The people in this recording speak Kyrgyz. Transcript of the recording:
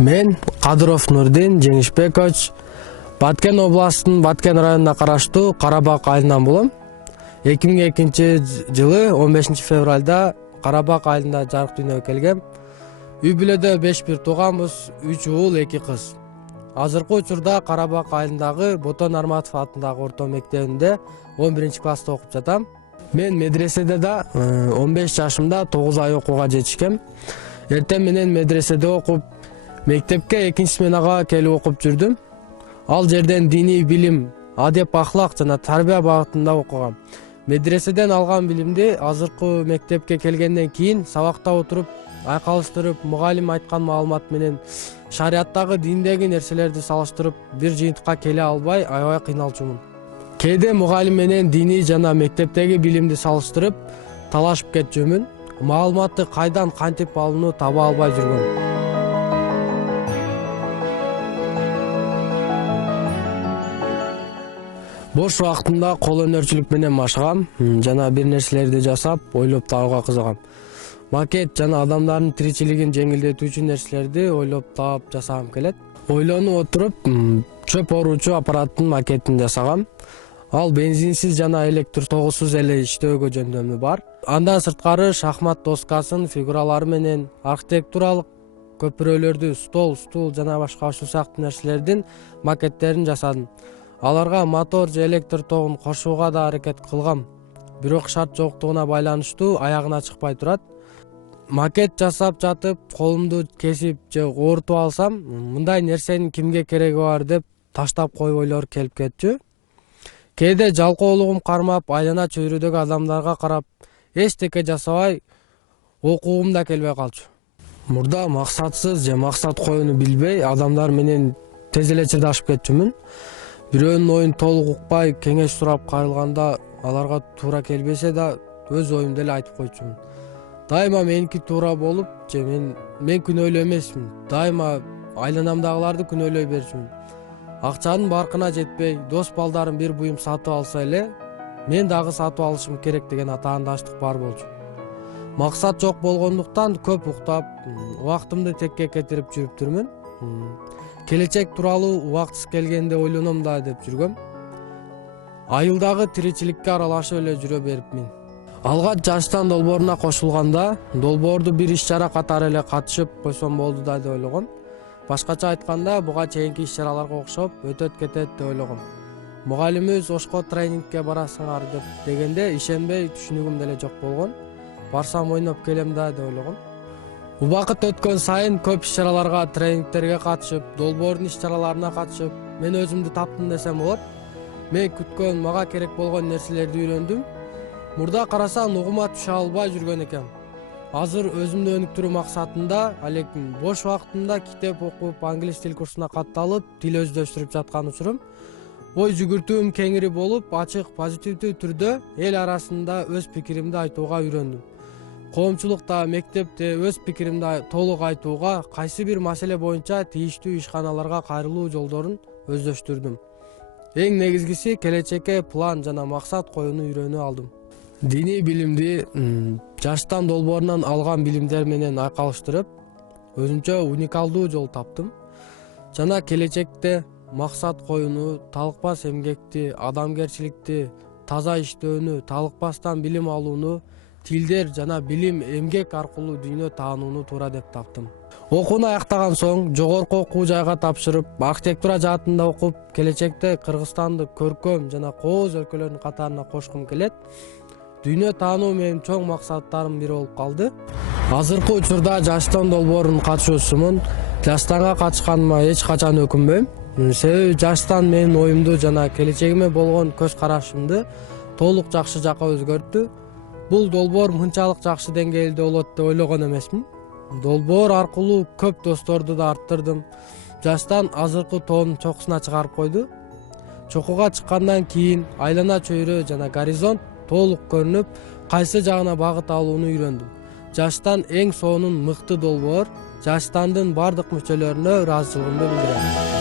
Мен Кадыров Нурдин Жеңишбекович Баткен областынын Баткен районуна караштуу Карабак айылынан болом. 2002-жылы 15 февралда Карабак айылында жарык дүйнөгө келгем. Үй бүлөдө 5 бир тууганбыз, 3 уул, 2 кыз. Азыркы учурда Карабак айылындагы Ботон Арматов атындагы орто мектебинде 11-класста окуп жатам. Мен медреседе да 15 жашымда 9 ай окууга жетишкем. Эртең менен медреседе окуп, мектепке 2-сменага келип окуп жүрдүм. Ал жерден диний билим, адеп ахлак жана тарбия багытында окугам. Медреседен алган билимди азыркы мектепке келгенден кийин сабакта отуруп, айкалыштырып, мугалим айткан маалымат менен шарияттагы диндеги нерселерди салыштырып, бир жыйынтыкка келе албай, аябай кыйналчумун. Кээде мугалим менен диний жана мектептеги билимди салыштырып, талашып кетчүмүн. Маалыматты кайдан кантип алууну таба албай жүргөм. Бош убактымда кол өнөрчүлүк менен машыгам жана бир нерселерди жасап, ойлоп табууга кызыгам. Макет жана адамдардын тиричилигин жеңилдетүүчү нерселерди ойлоп таап жасагым келет. Ойлонуп отуруп, чөп оруучу аппараттын макетин жасагам. Ал бензинсиз жана электр тогусуз эле иштөөгө жөндөмү бар. Андан сырткары шахмат доскасын, фигуралары менен архитектуралык көпүрөлөрдү, стол, стул жана башка ушул сыяктуу нерселердин макеттерин жасадым. Аларга мотор же электр тогун кошууга да аракет кылгам. Бирок шарт жоктугуна байланыштуу аягына чыкпай турат. Макет жасап жатып, колумду кесип же оорутуп алсам, мындай нерсенин кимге кереги бар деп таштап коюп ойлор келип кетчү. Кээде жалкоолугум кармап, айлана чөйрөдөгү адамдарга карап, эчтеке жасабай окугум да келбей калчу. Мурда максатсыз же максат коюуну билбей, адамдар менен тез эле чыдашып кетчүмүн. Бирөөнүн оюн толук укпай, кеңеш сурап кайрылганда аларга туура келбесе да, өз оюмду эле айтып койчумун. Дайыма меники туура болуп, же мен күнөөлүү эмесмин. Дайыма айланамдагыларды күнөөлөй берчүмүн. Акчанын баркына жетпей, дос балдарым бир буюм сатып алса эле, мен дагы сатып алышым керек деген атаандаштык бар болчу. Максат жок болгондуктан көп уктап, убактымды текке кетирип жүрүптүрмүн. Келечек тууралуу убактысы келгенде ойлоном да деп жүргөм. Айылдагы тиричиликке аралашып эле жүрө берипмин. Алгач жаштан долбооруна кошулганда, долбоорду бир иш-чара катары эле катышып койсом болду да деп ойлогом. Башкача айтканда, буга чейинки иш-чараларга окшоп өтөт кетет деп ойлогом. Мугалимибиз Ошко тренингке барасыңар дегенде ишенбей түшүнүгүм деле жок болгон. Барсам ойноп келем да деп ойлогом. Убакыт өткөн сайын көп иш-чараларга, тренингтерге катышып, долбоордун иш-чараларына катышып, мен өзүмдү таптым десем болот. Мен күткөн, мага керек болгон нерселерди үйрөндүм. Мурда карасаң угума түшө албай жүргөн экем. Азыр өзүмдү өнүктүрүү максатында, алекин бош убактымда китеп окуп, англис тил курсуна катталып, тил өздөштүрүп жаткан учурум. Ой жүгүртүүм кеңири болуп, ачык, позитивдүү түрдө эл арасында өз пикиримди айтууга үйрөндүм. Коомчулукта, мектепте өз пикиримди толук айтууга, кайсы бир маселе боюнча тийиштүү ишканаларга кайрылуу жолдорун өздөштүрдүм. Эң негизгиси келечекке план жана максат коюуну үйрөнүп алдым. Диний билимди жаштан долбоорунан алган билимдер менен айкалыштырып, өзүмчө уникалдуу жол таптым. Жана келечекте максат коюуну, талыкпас эмгекти, адамгерчиликти, таза иштөөнү, талыкпастан билим алууну, тилдер жана билим, эмгек аркылуу дүйнө таанууну туура деп таптым. Окууну аяктаган соң жогорку окуу жайга тапшырып, архитектура жаатында окуп, келечекте Кыргызстанды көркөм жана кооз өлкөлөрдүн катарына кошкум келет. Дүйнө таануу менин чоң максаттарымдын бири болуп калды. Азыркы учурда жаштан долбоорунун катышуусумун. Жаштанга катышканыма эч качан өкүнбөйм. Себеби жаштан менин оюмду жана келечегиме болгон көз карашымды толук жакшы жакка өзгөрттү. Бул долбоор мынчалык жакшы деңгээлде болот деп ойлогон эмесмин. Долбоор аркылуу көп досторду да арттырдым. Жаштан азыркы тоонун чокусуна чыгарып койду. Чокуга чыккандан кийин айлана чөйрө жана горизонт толук көрүнүп, кайсы жагына багыт алууну үйрөндүм. Жаштан эң сонун мыкты долбоор, жаштандын бардык мүчөлөрүнө ыраазычылыгымды билдирем.